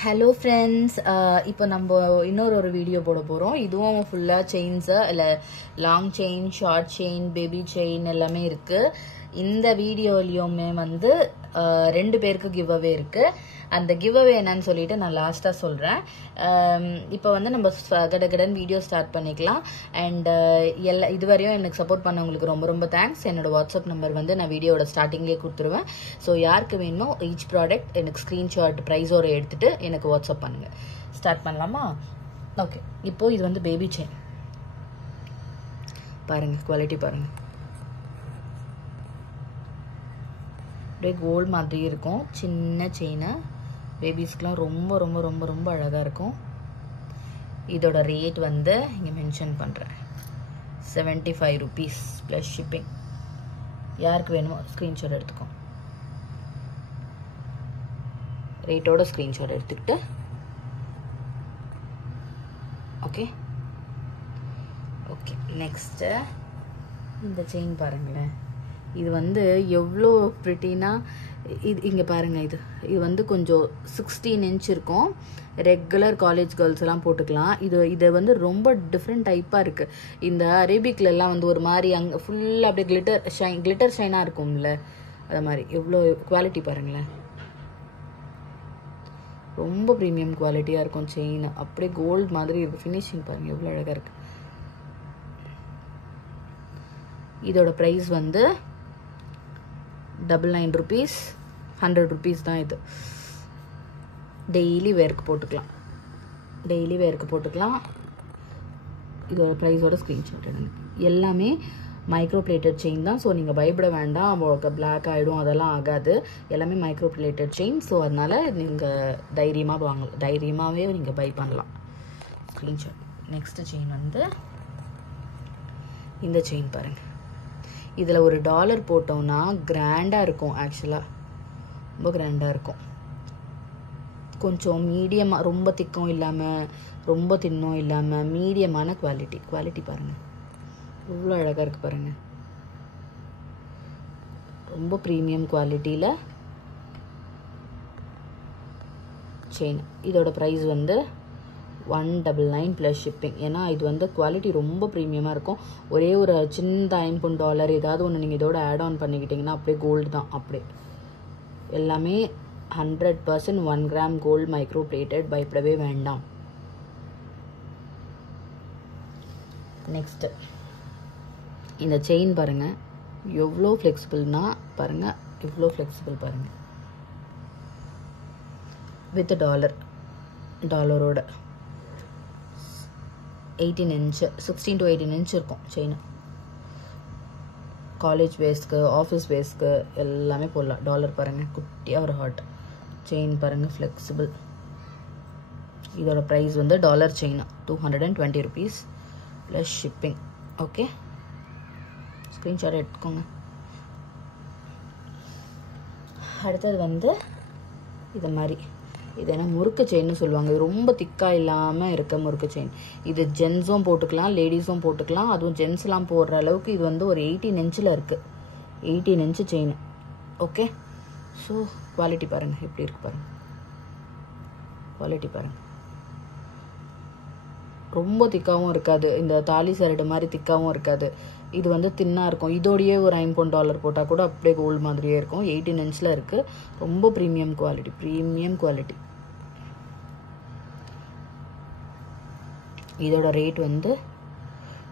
Hello friends, இப்போ நம்ம இன்னொரு வீடியோ போட போறோம். இதுவும் ஃபுல்லா செயின்ஸ் இல்ல long chain, short chain, baby chain எல்லாமே இருக்கு. இந்த வீடியோலயுமே வந்து ரெண்டு பேருக்கு கிவ் அவே இருக்கு. அந்த கிவ் அவே என்னன்னு சொல்லிட்டு நான் லாஸ்டா சொல்றேன். இப்போ வந்து நம்ம கடகடன் வீடியோ ஸ்டார்ட் பண்ணிக்கலாம். அண்ட் இதுவரையும் எனக்கு சப்போர்ட் பண்ணவங்களுக்கு ரொம்ப ரொம்ப தேங்க்ஸ். என்னோட வாட்ஸ்அப் நம்பர் வந்து நான் வீடியோட ஸ்டார்டிங்லேயே கொடுத்துருவேன். ஸோ யாருக்கு வேணுமோ ஈச் ப்ராடக்ட் எனக்கு ஸ்க்ரீன்ஷாட் ப்ரைஸோட எடுத்துட்டு எனக்கு வாட்ஸ்அப் பண்ணுங்க. ஸ்டார்ட் பண்ணலாமா? ஓகே, இப்போ இது வந்து பேபி செயின் பாருங்க, குவாலிட்டி பாருங்க. அப்படியே கோல்டு மாதிரி இருக்கும். சின்ன செயினை பேபிஸ்க்குலாம் ரொம்ப ரொம்ப ரொம்ப ரொம்ப அழகாக இருக்கும். இதோட ரேட் வந்து இங்கே மென்ஷன் பண்ணுறேன், 75 rupees ப்ளஸ் ஷிப்பிங். யாருக்கு வேணுமோ ஸ்க்ரீன்ஷாட் எடுத்துக்கோ. ரேட்டோட ஸ்க்ரீன்ஷாட் எடுத்துக்கிட்டு ஓகே ஓகே. நெக்ஸ்ட்டு இந்த செயின் பாருங்களேன். இது வந்து எவ்வளோ ப்ரிட்டினா, இது இங்கே பாருங்கள். இது வந்து கொஞ்சம் 16 inch இருக்கும். ரெகுலர் காலேஜ் கேர்ள்ஸ் எல்லாம் போட்டுக்கலாம். இது வந்து ரொம்ப டிஃப்ரெண்ட் டைப்பாக இருக்குது. இந்த அரேபிக்லலாம் வந்து ஒரு மாதிரி அங்கே ஃபுல்லாக அப்படியே கிளிட்டர் ஷைனாக இருக்கும்ல, அது மாதிரி. எவ்வளோ குவாலிட்டி பாருங்களேன், ரொம்ப ப்ரீமியம் குவாலிட்டியாக இருக்கும் செயின். அப்படியே கோல்டு மாதிரி இருக்குது. ஃபினிஷிங் பாருங்கள் எவ்வளோ அழகாக இருக்குது. இதோட ப்ரைஸ் வந்து 99 rupees, 100 rupees தான். இது டெய்லி வேருக்கு போட்டுக்கலாம். இதோட ப்ரைஸோட ஸ்க்ரீன்ஷாட் எடுங்க. எல்லாமே மைக்ரோ பிளேட்டட் செயின் தான். ஸோ நீங்கள் பயப்பட வேண்டாம், உங்களுக்கு பிளாக் ஆகிடும், அதெல்லாம் ஆகாது. எல்லாமே மைக்ரோ பிளேட்டட் செயின். ஸோ அதனால் நீங்கள் தைரியமாகவே நீங்கள் பை பண்ணலாம். ஸ்க்ரீன்ஷாட். நெக்ஸ்ட்டு செயின் வந்து இந்த செயின் பாருங்கள். இதில் ஒரு $1 போட்டோம்னா கிராண்டாக இருக்கும். ஆக்சுவலாக ரொம்ப கிராண்டாக இருக்கும். கொஞ்சம் மீடியமாக, ரொம்ப திக்கும் இல்லாமல் ரொம்ப தின்னும் இல்லாமல் மீடியமான குவாலிட்டி பாருங்கள் எவ்வளோ அழகாக இருக்குது பாருங்கள். ரொம்ப ப்ரீமியம் குவாலிட்டியில் செயின். இதோட ப்ரைஸ் வந்து 199 ப்ளஸ் ஷிப்பிங். ஏன்னா இது வந்து குவாலிட்டி ரொம்ப ப்ரீமியமாக இருக்கும். ஒரே ஒரு சின்ன $5 ஏதாவது ஒன்று நீங்கள் இதோட ஆட் ஆன் பண்ணிக்கிட்டிங்கன்னா அப்படியே கோல்டு தான். அப்படியே எல்லாமே 100% 1 gram கோல்டு மைக்ரோ பிளேட்டட். பயப்படவே வேண்டாம். நெக்ஸ்ட்டு இந்த செயின் பாருங்கள் எவ்வளோ ஃப்ளெக்சிபிள்னா பாருங்கள், எவ்வளோ ஃப்ளெக்சிபிள் பாருங்கள். வித் டாலரோட 18 inch, 16 to 18 inch இருக்கும் செயின். காலேஜ் வேஸ்க்கு, ஆஃபீஸ் வேஸ்க்கு எல்லாமே போடலாம். டாலர் பாருங்கள், குட்டியாக ஒரு ஹார்ட் செயின் பாருங்கள், ஃப்ளெக்சிபிள். இதோட ப்ரைஸ் வந்து dollar chain 220 rupees plus shipping. Okay, screenshot எடுத்துக்கோங்க. அடுத்தது வந்து இது மாதிரி, இது என்ன முறுக்கு செயின்னு சொல்லுவாங்க. இது ரொம்ப திக்காக இல்லாமல் இருக்க முறுக்கு செயின். இது ஜென்ஸும் போட்டுக்கலாம், லேடிஸும் போட்டுக்கலாம். அதுவும் ஜென்ஸ்லாம் போடுற அளவுக்கு இது வந்து ஒரு 18 inchல இருக்குது. 18 inch chain. Okay, so quality பாருங்கள் எப்படி இருக்கு பாருங்கள். குவாலிட்டி பாருங்கள், ரொம்ப திக்காகவும் இருக்காது. இந்த தாலி சரடு மாதிரி திக்காகவும் இருக்காது. இது வந்து தின்னாக இருக்கும். இதோடையே ஒரு $50 போட்டால் கூட அப்படியே கோல்டு மாதிரியே இருக்கும். 18 inchல இருக்குது. ரொம்ப ப்ரீமியம் குவாலிட்டி. இதோட ரேட் வந்து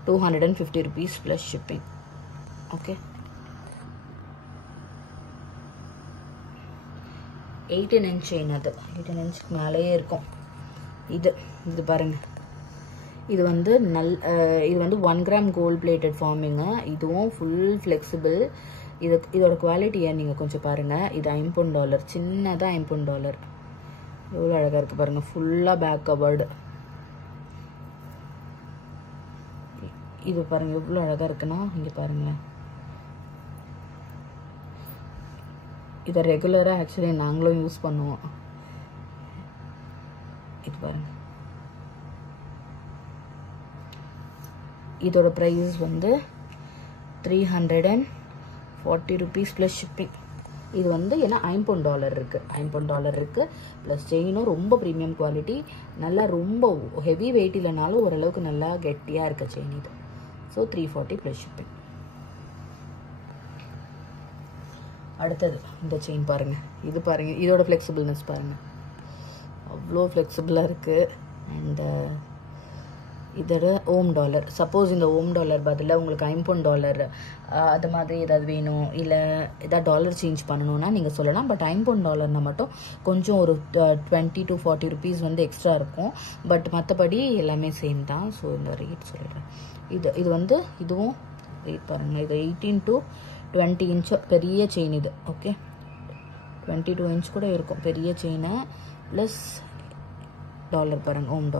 250 rupees plus shipping. Okay, 18 inch chain. அது 18 inchக்கு மேலேயே இருக்கும். இது பாருங்கள். இது வந்து 1 gram கோல்டு பிளேட்டட் ஃபார்மிங்கு. இதுவும் ஃபுல் ஃப்ளெக்சிபிள். இதோட குவாலிட்டியை நீங்கள் கொஞ்சம் பாருங்கள். இது $50, சின்னதாக $50. எவ்வளோ அழகாக இருக்குது பாருங்கள். ஃபுல்லாக பேக் கவர்டு. இது பாருங்கள் எவ்வளோ அழகாக இருக்குன்னா, இங்கே பாருங்களேன். இதை ரெகுலராக ஆக்சுவலி நாங்களும் யூஸ் பண்ணுவோம். இது பாருங்கள். இதோட ப்ரைஸ் வந்து 340 rupees ப்ளஸ் ஷிப்பிங். இது வந்து ஏன்னா $50 இருக்குது, $50 இருக்குது. ப்ளஸ் செயினும் ரொம்ப ப்ரீமியம் குவாலிட்டி, நல்லா ரொம்ப ஹெவி வெயிட் இல்லைனாலும் ஓரளவுக்கு நல்லா கெட்டியாக இருக்க செயின் இது. So 340 plus shipping. அடுத்தது இந்த செயின் பாருங்கள், இது பாருங்கள், இதோட ஃப்ளெக்சிபிள்னஸ் பாருங்கள், அவ்வளோ ஃப்ளெக்சிபிளாக இருக்குது. அண்டு இதோட $OM. சப்போஸ் இந்த $OM பதிலாக உங்களுக்கு $50 அது மாதிரி ஏதாவது வேணும், இல்லை ஏதாவது டாலர் சேஞ்ச் பண்ணணுன்னா நீங்கள் சொல்லலாம். பட் $50 மட்டும் கொஞ்சம் ஒரு 20 to 40 rupees வந்து எக்ஸ்ட்ரா இருக்கும். பட் மற்றபடி எல்லாமே சேம் தான். ஸோ இந்த ரேட் சொல்லிடுறேன். இது வந்து இதுவும் ரேட் பாருங்கள், இது 18 to 20 inch பெரிய செயின் இது. ஓகே, 22 inch கூட இருக்கும் பெரிய செயினை. ப்ளஸ் டாலர் பாருங்கள், $OM.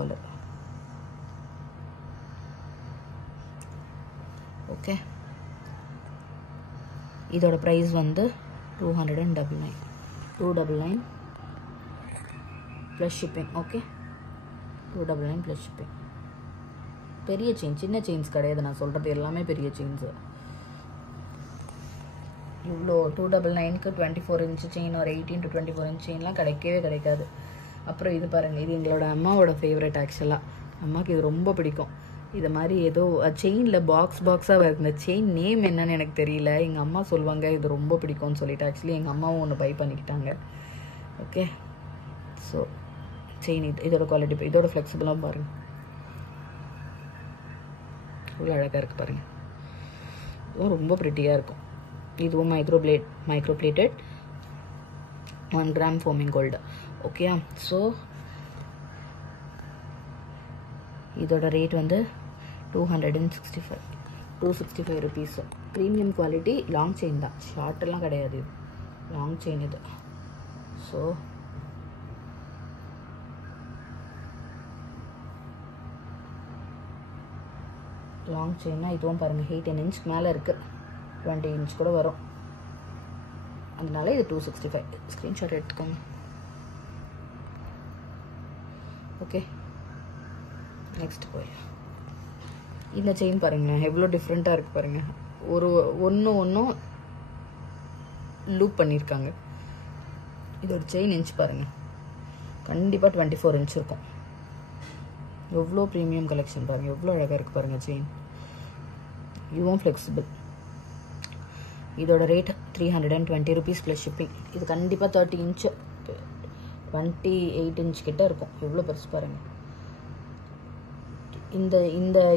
ஓகே, இதோட ப்ரைஸ் வந்து 299 plus shipping. Okay, 299 plus shipping. பெரிய செயின், சின்ன செயின்ஸ் கிடையாது, நான் சொல்கிறது எல்லாமே பெரிய செயின்ஸு. இவ்வளோ 299க்கு 24 inch செயின், ஒரு 18 to 24 inch செயின்லாம் கிடைக்கவே கிடைக்காது. அப்புறம் இது பாருங்கள், இது எங்களோட அம்மாவோட ஃபேவரட். ஆக்சுவலாக அம்மாவுக்கு இது ரொம்ப பிடிக்கும். இது மாதிரி ஏதோ செயினில் பாக்ஸாக வருது. இந்த செயின் நேம் என்னன்னு எனக்கு தெரியல. எங்கள் அம்மா சொல்லுவாங்க இது ரொம்ப பிடிக்கும்னு சொல்லிட்டு. ஆக்சுவலி எங்கள் அம்மாவும் ஒன்று பை பண்ணிக்கிட்டாங்க. ஓகே, ஸோ செயின் இதோட குவாலிட்டி, இதோட ஃப்ளெக்சிபிளாக பாருங்கள், இவ்வளோ அழகாக இருக்குது பாருங்கள். இதுவும் ரொம்ப ப்ரிட்டியாக இருக்கும். இதுவும் micro plated 1 gram forming gold. Okay, so இதோட ரேட் வந்து 265 rupees. Premium quality, long chain தான், ஷார்ட்டெல்லாம் கிடையாது. இது லாங் செயின் இது. ஸோ லாங் செயின்னா இதுவும் பாருங்கள் 18 inch மேலே இருக்குது, 20 inch கூட வரும். அதனால இது 265. ஸ்க்ரீன்ஷாட் எடுத்துக்கோங்க. ஓகே, நெக்ஸ்ட் போய் இந்த செயின் பாருங்களேன், எவ்வளோ டிஃப்ரெண்ட்டாக இருக்குது பாருங்கள். ஒன்றும் லூப் பண்ணியிருக்காங்க. இதோட செயின் இன்ச் பாருங்கள், கண்டிப்பாக 24 inch இருக்கும். எவ்வளோ ப்ரீமியம் கலெக்ஷன் பாருங்கள், எவ்வளோ அழகாக இருக்குது பாருங்கள் செயின். இதுவும் ஃப்ளெக்சிபிள். இதோட ரேட் 320 rupees ப்ளஸ் ஷிப்பிங். இது கண்டிப்பாக 30 inch 28 inch கிட்ட இருக்கும். எவ்வளோ பெருசு பாருங்கள். இந்த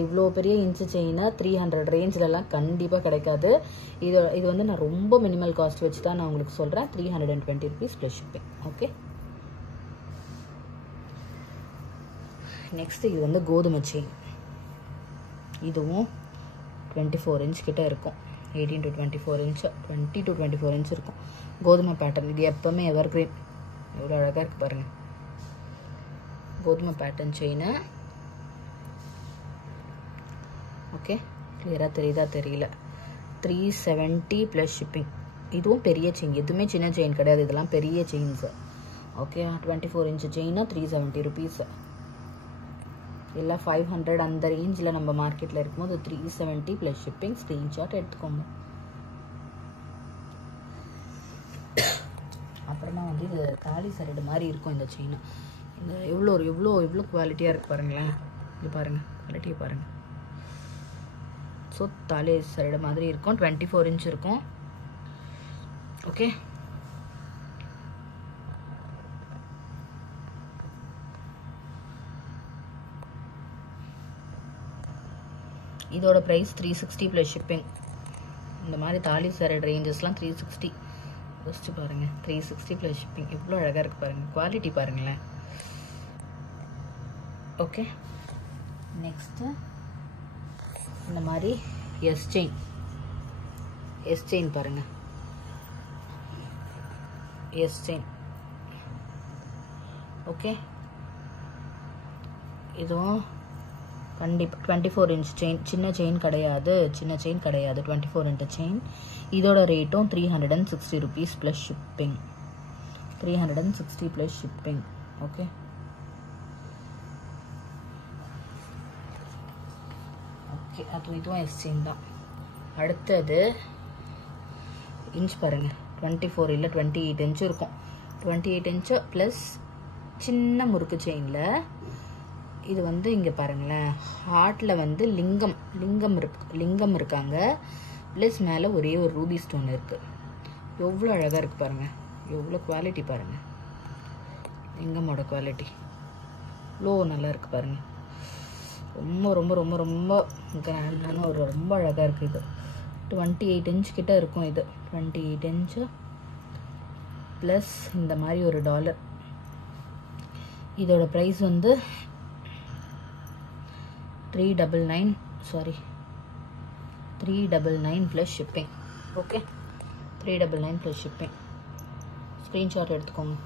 இவ்வளோ பெரிய இன்ச்சு செயினை 300 ரேஞ்சிலலாம் கண்டிப்பாக கிடைக்காது. இது வந்து நான் ரொம்ப மினிமல் காஸ்ட் வச்சு தான் நான் உங்களுக்கு சொல்கிறேன். 320 rupees plus shipping. Okay, next இது வந்து கோதுமை செயின். இதுவும் 24 inch கிட்ட இருக்கும். 18 to 24 inch, 20 to 24 inch இருக்கும். கோதுமை பேட்டர்ன். இது எப்போவுமே எவர் கிரீன். எவ்வளோ அழகாக இருக்குது பாருங்கள். கோதுமை பேட்டர்ன் செயினு. ஓகே, கிளியராக தெரியுதா தெரியல. 370 ப்ளஸ் ஷிப்பிங். இதுவும் பெரிய செயின், எதுவுமே சின்ன செயின் கிடையாது, இதெல்லாம் பெரிய செயின்ஸு. Okay, 24 inch செயினா 370 rupees. எல்லாம் 500 அந்த ரேஞ்சில் நம்ம மார்க்கெட்டில் இருக்கும்போது 370 ப்ளஸ் ஷிப்பிங். ஸ்க்ரீன்ஷாட் எடுத்துக்கோங்க. அப்புறமா வந்து இது தாலி சரடு மாதிரி இருக்கும் இந்த செயின். இந்த எவ்வளோ குவாலிட்டியாக இருக்குது பாருங்களேன். இது பாருங்கள், குவாலிட்டியை பாருங்கள். ஸோ தாலி சரடு மாதிரி இருக்கும். 24 inch இருக்கும். ஓகே, இதோட ப்ரைஸ் 360 ப்ளஸ் ஷிப்பிங். இந்த மாதிரி தாலி சரடு ரேஞ்சஸ்லாம் 360. யோசிச்சு பாருங்கள், 360 ப்ளஸ் ஷிப்பிங். எவ்வளோ அழகாக இருக்குது பாருங்கள், குவாலிட்டி பாருங்களேன். ஓகே, நெக்ஸ்ட்டு இந்த மாதிரி எஸ் செயின் பாருங்கள். S chain. ஓகே, இதுவும் கண்டிப்பாக 24 inch செயின். சின்ன செயின் கிடையாது, 24 inch செயின். இதோட ரேட்டும் 360 rupees plus shipping. 360 plus shipping. Okay, இதுவும் எஸ் செயின் தான். அடுத்தது இன்ச் பாருங்கள், 24 இல்லை 28 இன்ச்சு இருக்கும். 28 இன்ச்சு ப்ளஸ் சின்ன முறுக்கு செயினில் இது வந்து இங்கே பாருங்களேன், ஹார்ட்டில் வந்து லிங்கம் இருக்காங்க. ப்ளஸ் மேலே ஒரே ஒரு ரூபி ஸ்டோன் இருக்குது. எவ்வளோ அழகாக இருக்குது பாருங்கள், எவ்வளோ குவாலிட்டி பாருங்கள், லிங்கமோட குவாலிட்டி இவ்வளோ நல்லா இருக்குது பாருங்கள். ரொம்ப ரொம்ப ரொம்ப ரொம்ப கிராண்டான ஒரு ரொம்ப அழகாக இருக்குது. இது 28 இன்ச் கிட்ட இருக்கும். இது 28 இன்ச்சு ப்ளஸ் இந்த மாதிரி ஒரு டாலர். இதோட ப்ரைஸ் வந்து 399 plus shipping. Okay, 399 plus shipping. Screenshot எடுத்துக்கோங்க.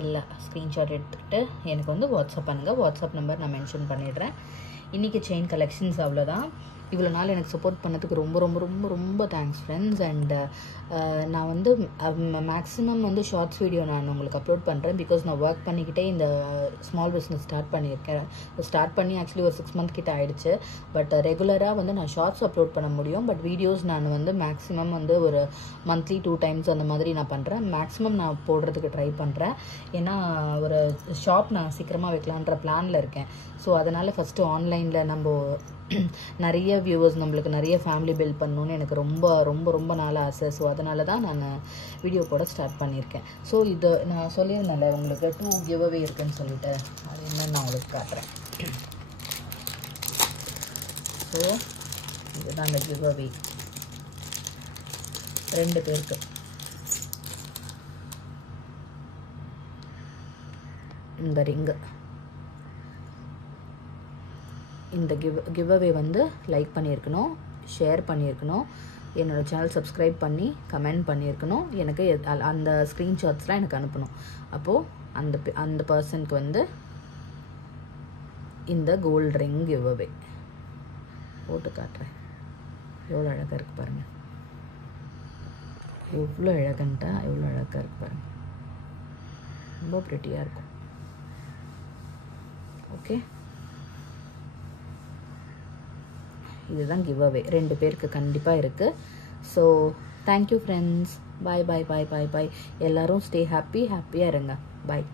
எல்லா ஸ்க்ரீன்ஷாட் எடுத்துக்கிட்டு எனக்கு வந்து வாட்ஸ்அப் பண்ணுங்கள். வாட்ஸ்அப் நம்பர் நான் மென்ஷன் பண்ணிடுறேன். இன்றைக்கி செயின் கலெக்ஷன்ஸ் அவ்வளோதான். இவ்வளோ நாள் எனக்கு சப்போர்ட் பண்ணதுக்கு ரொம்ப ரொம்ப ரொம்ப ரொம்ப தேங்க்ஸ் ஃப்ரெண்ட்ஸ். அண்ட் நான் வந்து மேக்ஸிமம் வந்து ஷார்ட்ஸ் வீடியோ நான் உங்களுக்கு அப்லோட் பண்ணுறேன். பிகாஸ் நான் ஒர்க் பண்ணிக்கிட்டே இந்த ஸ்மால் பிஸ்னஸ் ஸ்டார்ட் பண்ணியிருக்கேன். ஸ்டார்ட் பண்ணி ஆக்சுவலி ஒரு 6 மந்த் கிட்ட ஆகிடுச்சு. பட் ரெகுலராக வந்து நான் ஷார்ட்ஸ் அப்லோட் பண்ண முடியும். பட் வீடியோஸ் நான் வந்து மேக்ஸிமம் வந்து ஒரு மந்த்லி 2 டைம்ஸ் அந்த மாதிரி நான் பண்ணுறேன். மேக்ஸிமம் நான் போடுறதுக்கு ட்ரை பண்ணுறேன். ஏன்னா ஒரு ஷாப் நான் சீக்கிரமாக வைக்கலான்ற பிளானில் இருக்கேன். ஸோ அதனால் ஃபஸ்ட்டு ஆன்லைனில் நம்ம நிறைய வியூவர்ஸ், நம்மளுக்கு நிறைய ஃபேமிலி பில்ட் பண்ணணுன்னு எனக்கு ரொம்ப ரொம்ப ரொம்ப நாள் ஆசை. ஸோ அதனால தான் நான் வீடியோ போட ஸ்டார்ட் பண்ணியிருக்கேன். ஸோ இது நான் சொல்லியிருந்தேன்ல உங்களுக்கு 2 கிவ் அவே இருக்குன்னு சொல்லிட்டு, அது என்னன்னு நான் உங்களுக்கு காட்டுறேன். ஸோ இதுதான் அந்த கிவ் அவே 2 பேருக்கு. இந்த ரிங்கு, இந்த கிவ் அவே வந்து லைக் பண்ணியிருக்கணும், ஷேர் பண்ணியிருக்கணும், என்னோடய சேனல் சப்ஸ்கிரைப் பண்ணி கமெண்ட் பண்ணியிருக்கணும், எனக்கு அந்த ஸ்க்ரீன்ஷாட்ஸ்லாம் எனக்கு அனுப்பணும். அப்போது அந்த பர்சனுக்கு வந்து இந்த கோல்டு ரிங் கிவ் அவே போட்டு காட்டுறேன். எவ்வளோ அழகாக இருக்குது பாருங்கள், எவ்வளோ அழகன்ட்டா எவ்வளோ அழகாக இருக்குது பாருங்கள், ரொம்ப ப்ரிட்டியாக இருக்கும். ஓகே, இதுதான் கிவ் அவே 2 பேருக்கு கண்டிப்பாக இருக்குது. So thank you friends. Bye bye bye bye bye. எல்லோரும் ஸ்டே ஹாப்பியாக இருங்க. பாய்.